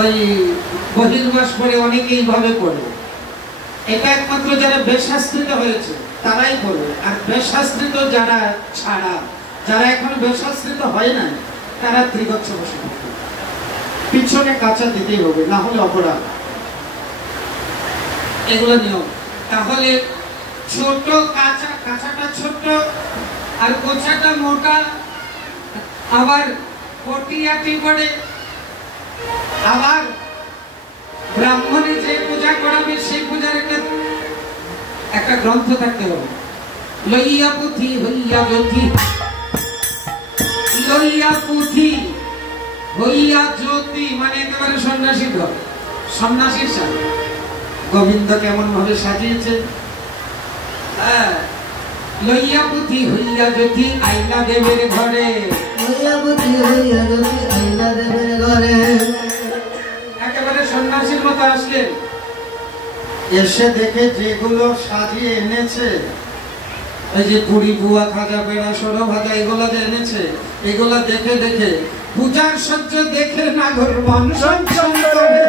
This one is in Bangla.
ওই বহির্বাস করে অনেকেই ভাবে করবে। এটা একমাত্র যারা বেশাস্ত্রিত হয়েছে তারাই করবে। আর বেশাস্ত্রিত যারা ছাড়া, যারা এখন বেশাস্ত্রিত হয় না, তারা ত্রিগচ্ছ বসে পিছনে কাঁচা দিতেই হবে, না হলে অপরাধ। এগুলো নিয়ম। তাহলে ছোট কাঁচা, কাঁচাটা ছোট আর কোচাটা মোটা, আবার পটিয়াটি করে, আবার ব্রাহ্মণে যে পূজা করাবে সেই পূজার একটা গ্রন্থ থাকতে হবে। লইয়া পুঁথি হইয়া জ্যোতি, লইয়া পুঁথি হইয়া জ্যোতি, মানে একেবারে সন্ন্যাসীর ঘর, সন্ন্যাসীর সাথে গোবিন্দ কেমন ভাবে সাজিয়েছে। হ্যাঁ, লইয়া পুঁথি হইয়া জ্যোতি আইলা দেবের ঘরে, লইয়া পুঁথি হইয়া জ্যোতি আইলা দেবের ঘরে। একেবারে সন্ন্যাসীর মতো আসলেন, এসে দেখে যেগুলো সাজিয়ে এনেছে, এই যে পুরি বুয়া খাজা পেড়া সরো ভাজা এগুলো যে এনেছে, এগুলো দেখে দেখে পূজার সহ্য দেখে না ঘর মন সংসন করে,